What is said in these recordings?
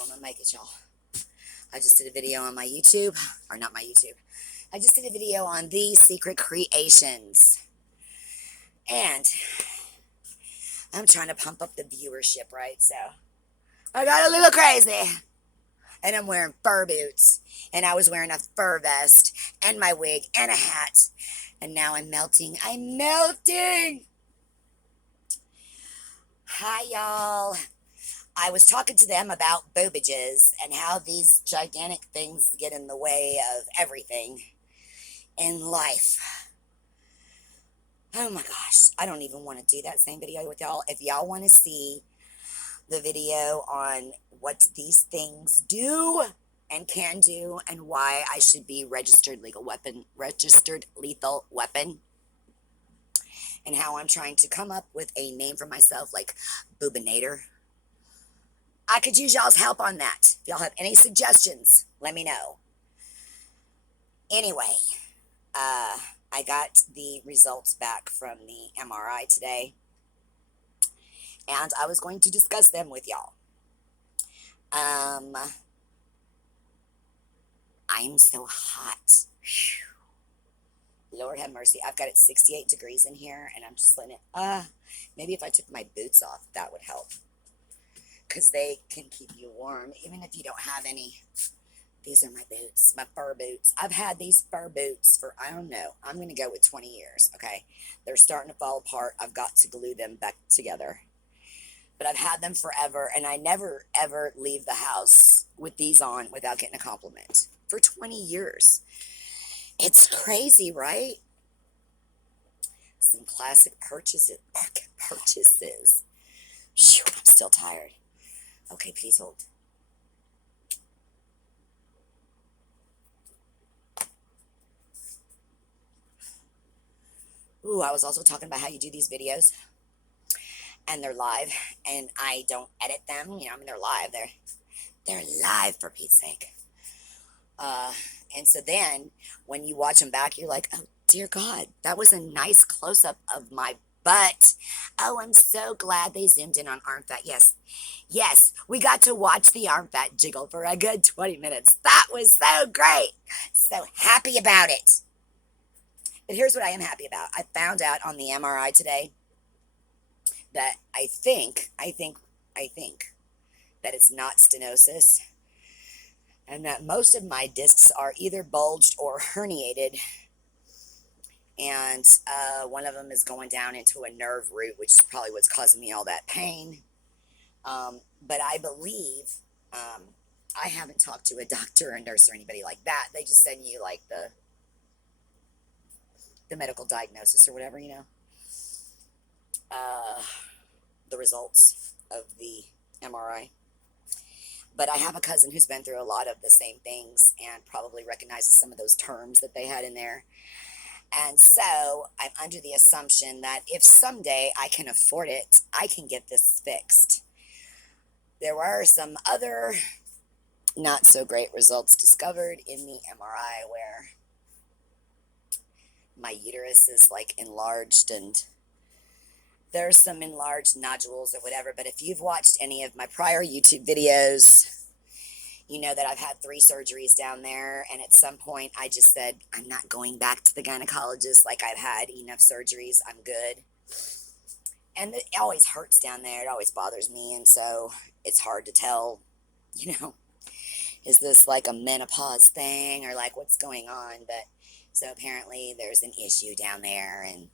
I'm gonna make it, y'all. I just did a video on my YouTube, or not my YouTube. I just did a video on these secret creations. And I'm trying to pump up the viewership, right? So I got a little crazy. And I'm wearing fur boots. And I was wearing a fur vest and my wig and a hat. And now I'm melting. I'm melting. Hi, y'all. I was talking to them about boobages and how these gigantic things get in the way of everything in life. Oh my gosh, I don't even want to do that same video with y'all. If y'all want to see the video on what these things do and can do and why I should be registered lethal weapon, and how I'm trying to come up with a name for myself like Boobinator, I could use y'all's help on that. If y'all have any suggestions, let me know. Anyway, I got the results back from the MRI today, and I was going to discuss them with y'all. I'm so hot. Whew. Lord have mercy. I've got it 68 degrees in here, and I'm just letting it, maybe if I took my boots off, that would help. Because they can keep you warm, even if you don't have any. These are my boots, my fur boots. I've had these fur boots for, I don't know, I'm going to go with 20 years, okay? They're starting to fall apart. I've got to glue them back together. But I've had them forever, and I never, ever leave the house with these on without getting a compliment. For 20 years. It's crazy, right? Some classic purchases. Shoot, I'm still tired. Okay, please hold. Ooh, I was also talking about how you do these videos. And they're live. And I don't edit them. You know, I mean, they're live. They're live, for Pete's sake. And so then, when you watch them back, you're like, oh, dear God, that was a nice close-up of my butt. Oh, I'm so glad they zoomed in on arm fat. Yes, we got to watch the arm fat jiggle for a good 20 minutes. That was so great. So happy about it. But here's what I am happy about. I found out on the MRI today that I think that it's not stenosis, and that most of my discs are either bulged or herniated. And one of them is going down into a nerve root, which is probably what's causing me all that pain. But I believe, I haven't talked to a doctor or a nurse or anybody like that. They just send you like the medical diagnosis or whatever, you know. The results of the MRI. But I have a cousin who's been through a lot of the same things and probably recognizes some of those terms that they had in there. And so I'm under the assumption that if someday I can afford it, I can get this fixed. There were some other not so great results discovered in the MRI where my uterus is like enlarged, and there's some enlarged nodules or whatever. But if you've watched any of my prior YouTube videos, you know that I've had 3 surgeries down there, and at some point I just said, I'm not going back to the gynecologist. Like, I've had enough surgeries. I'm good. And it always hurts down there. It always bothers me, and so it's hard to tell, you know, is this like a menopause thing or like what's going on? But so apparently there's an issue down there, and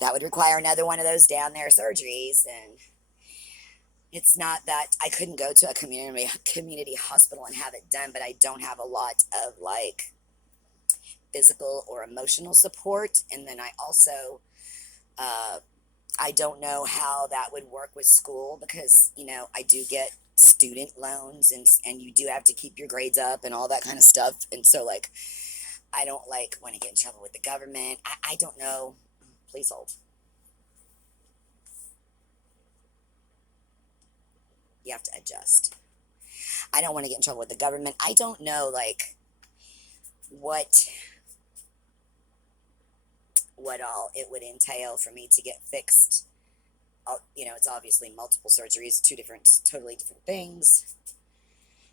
that would require another one of those down there surgeries. And it's not that I couldn't go to a community hospital and have it done, but I don't have a lot of like physical or emotional support. And then I also, I don't know how that would work with school, because, you know, I do get student loans, and you do have to keep your grades up and all that kind of stuff. And so like, I don't like want to get in trouble with the government. I don't know. Please hold. You have to adjust. I don't want to get in trouble with the government. I don't know, like, what all it would entail for me to get fixed. You know, it's obviously multiple surgeries, 2 totally different things.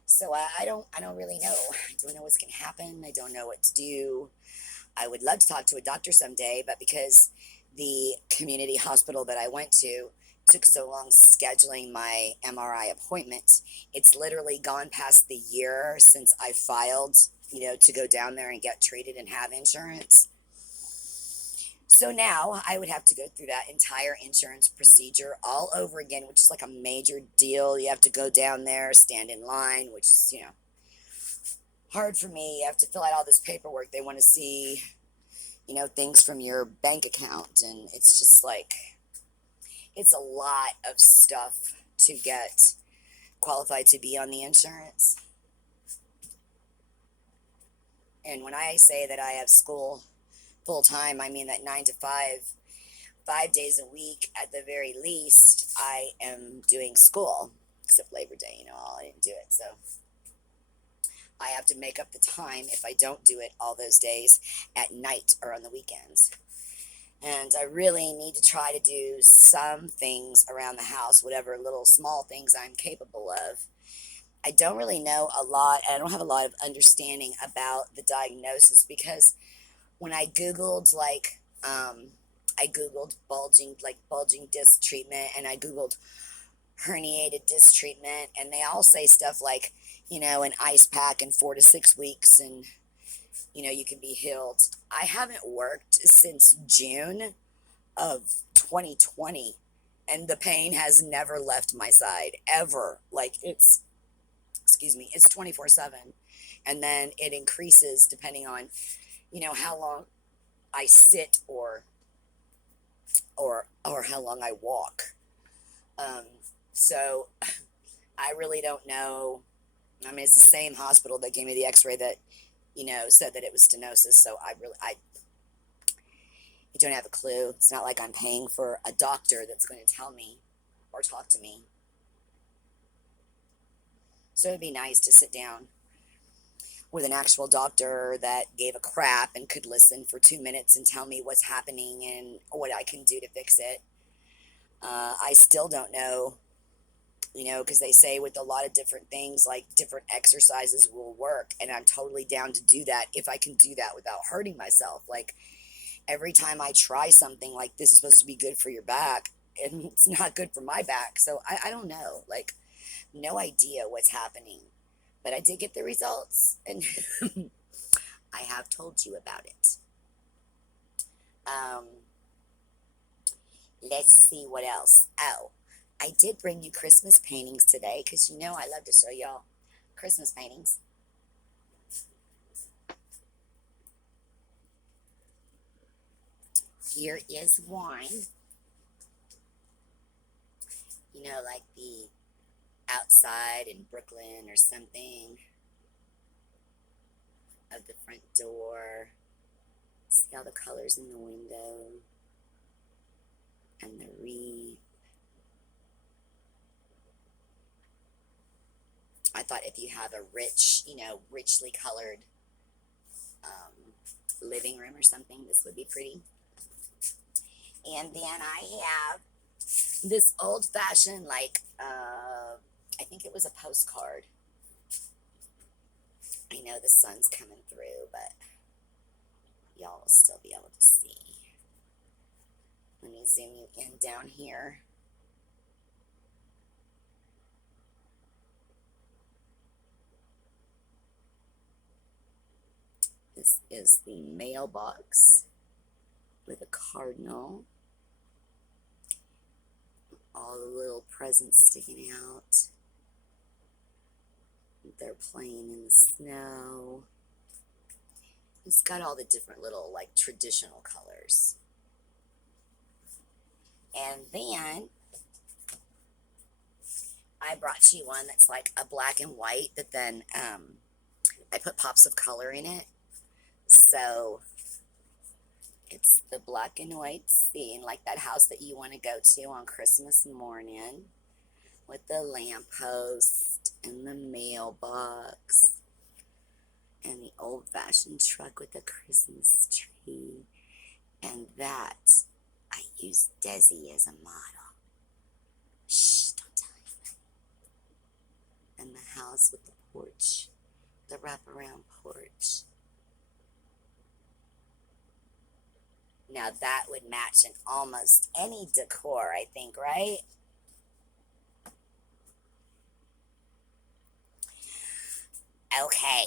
So I don't really know. I don't know what's going to happen. I don't know what to do. I would love to talk to a doctor someday, but because the community hospital that I went to took so long scheduling my MRI appointment, it's literally gone past the year since I filed, to go down there and get treated and have insurance. So now I would have to go through that entire insurance procedure all over again, which is like a major deal. You have to go down there, stand in line, which is, hard for me. You have to fill out all this paperwork. They want to see, things from your bank account. And it's just like, it's a lot of stuff to get qualified to be on the insurance. And when I say that I have school full time, I mean that 9 to 5, 5 days a week at the very least, I am doing school, except Labor Day, I didn't do it. So I have to make up the time if I don't do it all those days at night or on the weekends. And I really need to try to do some things around the house, whatever little small things I'm capable of. I don't really know a lot. I don't have a lot of understanding about the diagnosis because when I Googled, I Googled bulging disc treatment, and I Googled herniated disc treatment, and they all say stuff like, an ice pack in 4 to 6 weeks, and, you can be healed. I haven't worked since June of 2020, and the pain has never left my side, ever. Like, it's 24/7. And then it increases depending on, how long I sit or how long I walk. Um, so I really don't know. I mean, it's the same hospital that gave me the X-ray that, said that it was stenosis. So I don't have a clue. It's not like I'm paying for a doctor that's going to tell me or talk to me. So it'd be nice to sit down with an actual doctor that gave a crap and could listen for 2 minutes and tell me what's happening and what I can do to fix it. I still don't know, because they say with a lot of different things, like different exercises will work. And I'm totally down to do that if I can do that without hurting myself. Like every time I try something like this is supposed to be good for your back, and it's not good for my back. So I don't know, like no idea what's happening. But I did get the results, and I have told you about it. Um, let's see what else. Oh, I did bring you Christmas paintings today because I love to show y'all Christmas paintings. Here is one. Like the outside in Brooklyn or something of the front door. See all the colors in the window and the wreath. I thought if you have a rich, richly colored living room or something, this would be pretty. And then I have this old-fashioned, I think it was a postcard. I know the sun's coming through, but y'all will still be able to see. Let me zoom you in down here. This is the mailbox with a cardinal. All the little presents sticking out. They're playing in the snow. It's got all the different little, traditional colors. And then I brought you one that's like a black and white, but then I put pops of color in it. So it's the black and white scene, like that house that you want to go to on Christmas morning with the lamppost and the mailbox and the old-fashioned truck with the Christmas tree. And that, I used Desi as a model. Shh, don't tell anybody. And the house with the porch, the wraparound porch. Now that would match in almost any decor, I think, right? Okay,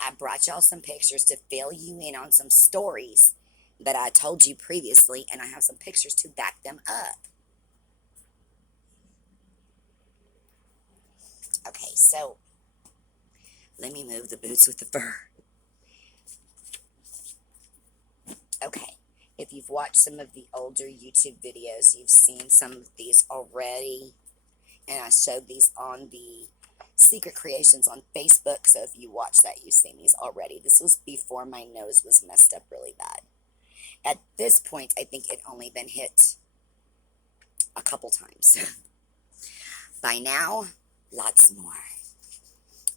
I brought y'all some pictures to fill you in on some stories that I told you previously, and I have some pictures to back them up. Okay, so let me move the boots with the fur. Okay, if you've watched some of the older YouTube videos, you've seen some of these already, and I showed these on the Secret Creations on Facebook, so if you watch that, you've seen these already. This was before my nose was messed up really bad. At this point, I think it only been hit a couple times. By now, lots more.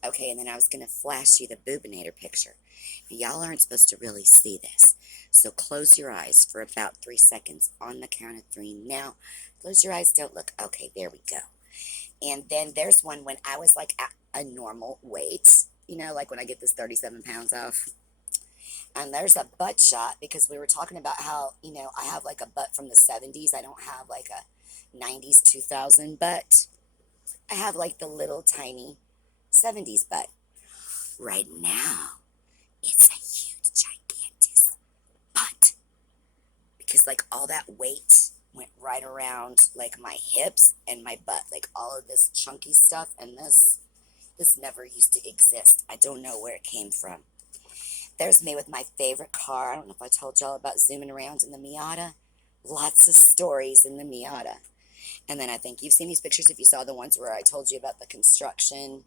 Okay, and then I was going to flash you the Boobinator picture. Y'all aren't supposed to really see this, so close your eyes for about 3 seconds on the count of 3. Now, close your eyes, don't look. Okay, there we go. And then there's one when I was like at a normal weight, you know, like when I get this 37 pounds off. And there's a butt shot because we were talking about how, you know, I have like a butt from the 70s. I don't have like a 90s, 2000 butt. I have like the little tiny 70s butt. Right now, it's a huge, gigantic butt. Because like all that weight went right around like my hips and my butt. Like all of this chunky stuff, and this never used to exist. I don't know where it came from. There's me with my favorite car. I don't know if I told y'all about zooming around in the Miata. Lots of stories in the Miata. And then I think you've seen these pictures if you saw the ones where I told you about the construction.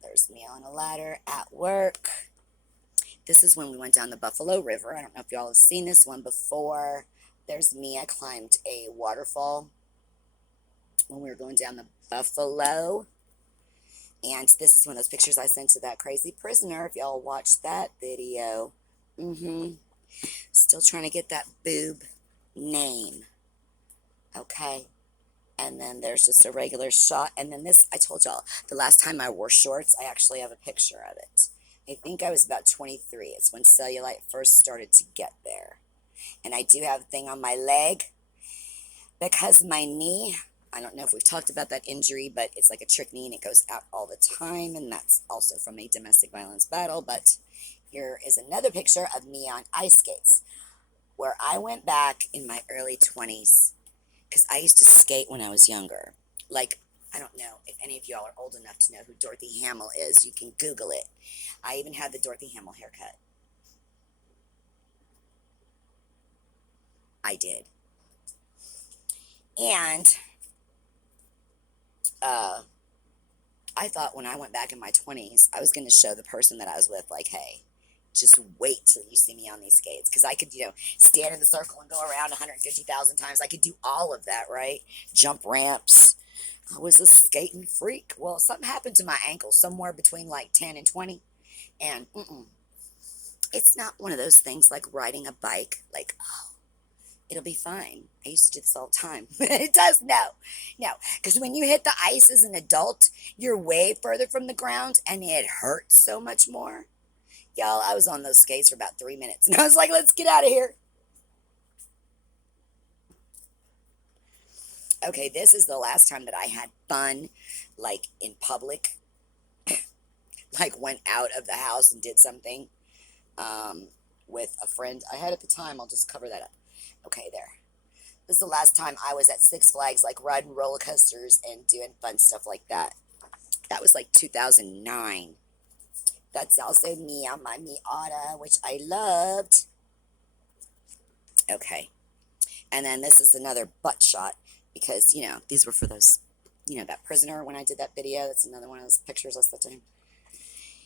There's me on a ladder at work. This is when we went down the Buffalo River. I don't know if y'all have seen this one before. There's me. I climbed a waterfall when we were going down the Buffalo. And this is one of those pictures I sent to that crazy prisoner, if y'all watched that video. Still trying to get that boob name. Okay. And then there's just a regular shot. And then this, I told y'all, the last time I wore shorts, I actually have a picture of it. I think I was about 23. It's when cellulite first started to get there. And I do have a thing on my leg because my knee, I don't know if we've talked about that injury, but it's like a trick knee and it goes out all the time. And that's also from a domestic violence battle. But here is another picture of me on ice skates where I went back in my early 20s because I used to skate when I was younger. Like, I don't know if any of y'all are old enough to know who Dorothy Hamill is. You can Google it. I even had the Dorothy Hamill haircut. I did. And I thought when I went back in my 20s, I was going to show the person that I was with, like, hey, just wait till you see me on these skates. Because I could, you know, stand in the circle and go around 150,000 times. I could do all of that, right? Jump ramps. I was a skating freak. Well, something happened to my ankle somewhere between like 10 and 20. And it's not one of those things like riding a bike. Like, oh, it'll be fine. I used to do this all the time. It does, no. Because when you hit the ice as an adult, you're way further from the ground and it hurts so much more. Y'all, I was on those skates for about 3 minutes. And I was like, let's get out of here. Okay, this is the last time that I had fun, like, in public. Like, went out of the house and did something with a friend I had at the time. I'll just cover that up. Okay, there. This is the last time I was at Six Flags, like, riding roller coasters and doing fun stuff like that. That was, like, 2009. That's also me on my Miata, which I loved. Okay. And then this is another butt shot because, you know, these were for those, you know, that prisoner when I did that video. That's another one of those pictures I sent to him.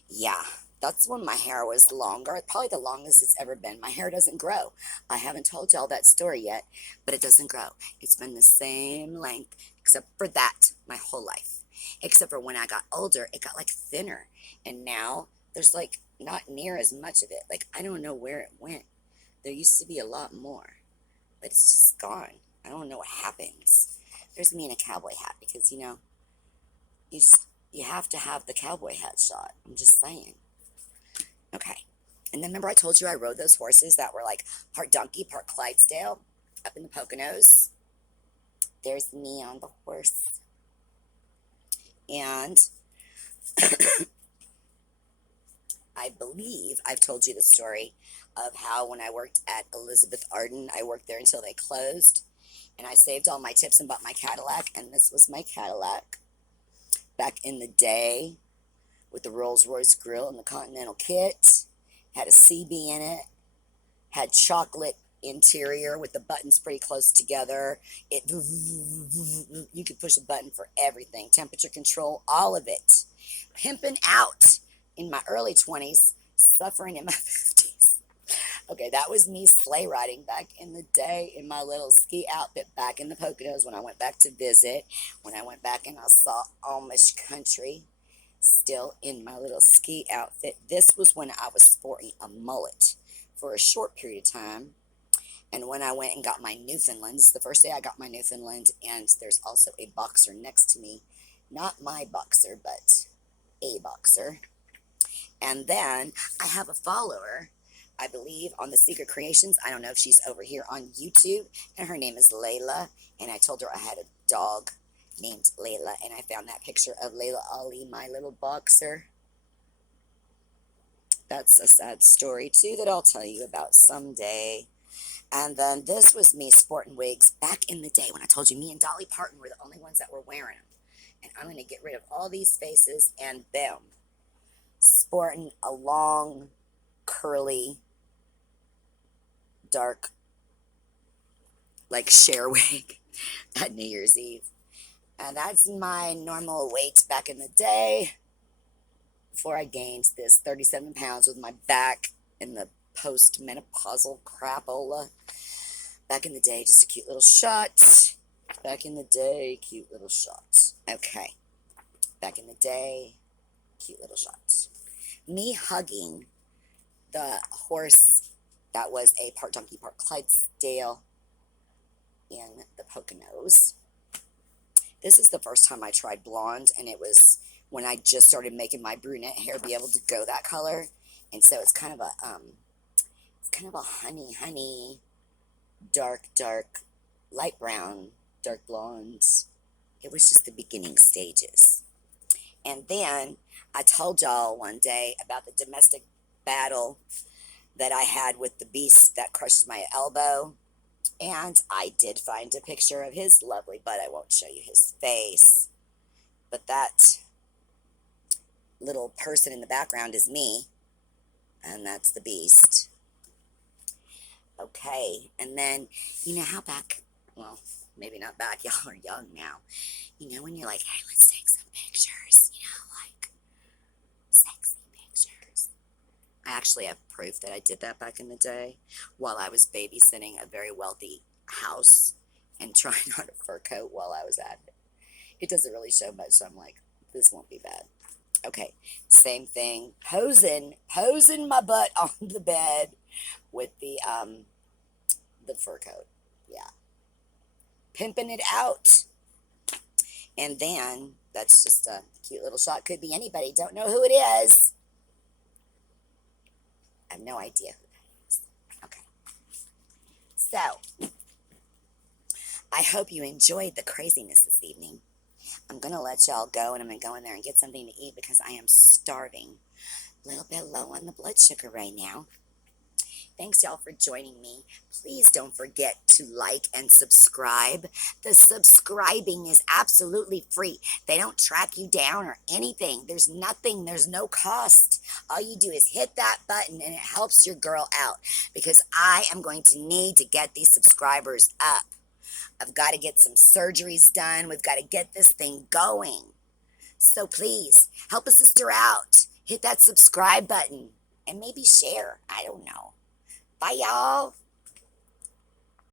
Yeah, that's when my hair was longer. Probably the longest it's ever been. My hair doesn't grow. I haven't told y'all that story yet, but it doesn't grow. It's been the same length except for that my whole life. Except for when I got older, it got like thinner. And now there's like not near as much of it. Like, I don't know where it went. There used to be a lot more, but it's just gone. I don't know what happens. There's me in a cowboy hat because, you know, you just you have to have the cowboy hat shot. I'm just saying. Okay. And then remember I told you I rode those horses that were like part donkey, part Clydesdale up in the Poconos? There's me on the horse. And I believe I've told you the story of how when I worked at Elizabeth Arden, I worked there until they closed. And I saved all my tips and bought my Cadillac. And this was my Cadillac back in the day with the Rolls Royce grill and the Continental kit. Had a CB in it. Had chocolate interior with the buttons pretty close together. You could push a button for everything. Temperature control, all of it. Pimping out in my early 20s, suffering in my 50s. Okay, that was me sleigh riding back in the day in my little ski outfit back in the Poconos when I went back to visit. When I went back and I saw Amish country, still in my little ski outfit. This was when I was sporting a mullet for a short period of time. And when I went and got my Newfoundlands, the first day I got my Newfoundland, and there's also a boxer next to me. Not my boxer, but a boxer. And then I have a follower, I believe, on the Secret Creations. I don't know if she's over here on YouTube, and her name is Layla. And I told her I had a dog named Layla, and I found that picture of Layla Ali, my little boxer. That's a sad story, too, that I'll tell you about someday. And then this was me sporting wigs back in the day when I told you me and Dolly Parton were the only ones that were wearing them. And I'm going to get rid of all these faces and boom. Sporting a long, curly, dark, like Cher wig at New Year's Eve. And that's my normal weight back in the day before I gained this 37 pounds with my back in the post-menopausal crapola. Back in the day, just a cute little shot. Back in the day, cute little shot. Okay. Back in the day, cute little shot. Me hugging the horse that was a part donkey, part Clydesdale in the Poconos. This is the first time I tried blonde, and it was when I just started making my brunette hair be able to go that color. And so it's kind of a honey, dark, light brown, dark blonde. It was just the beginning stages. And then I told y'all one day about the domestic battle that I had with the beast that crushed my elbow. And I did find a picture of his lovely butt. I won't show you his face. But that little person in the background is me. And that's the beast. Okay, and then, you know how back, well, maybe not back, y'all are young now. You know when you're like, hey, let's take some pictures, like sexy pictures. I actually have proof that I did that back in the day while I was babysitting a very wealthy house and trying on a fur coat while I was at it. It doesn't really show much, so I'm like, this won't be bad. Okay, same thing, posing my butt on the bed with the fur coat. Yeah. Pimping it out. And then, that's just a cute little shot. Could be anybody. Don't know who it is. I have no idea who that is. Okay. So, I hope you enjoyed the craziness this evening. I'm going to let y'all go, and I'm going to go in there and get something to eat because I am starving. A little bit low on the blood sugar right now. Thanks, y'all, for joining me. Please don't forget to like and subscribe. The subscribing is absolutely free. They don't track you down or anything. There's nothing. There's no cost. All you do is hit that button, and it helps your girl out because I am going to need to get these subscribers up. I've got to get some surgeries done. We've got to get this thing going. So please, help a sister out. Hit that subscribe button and maybe share. I don't know. Bye, y'all.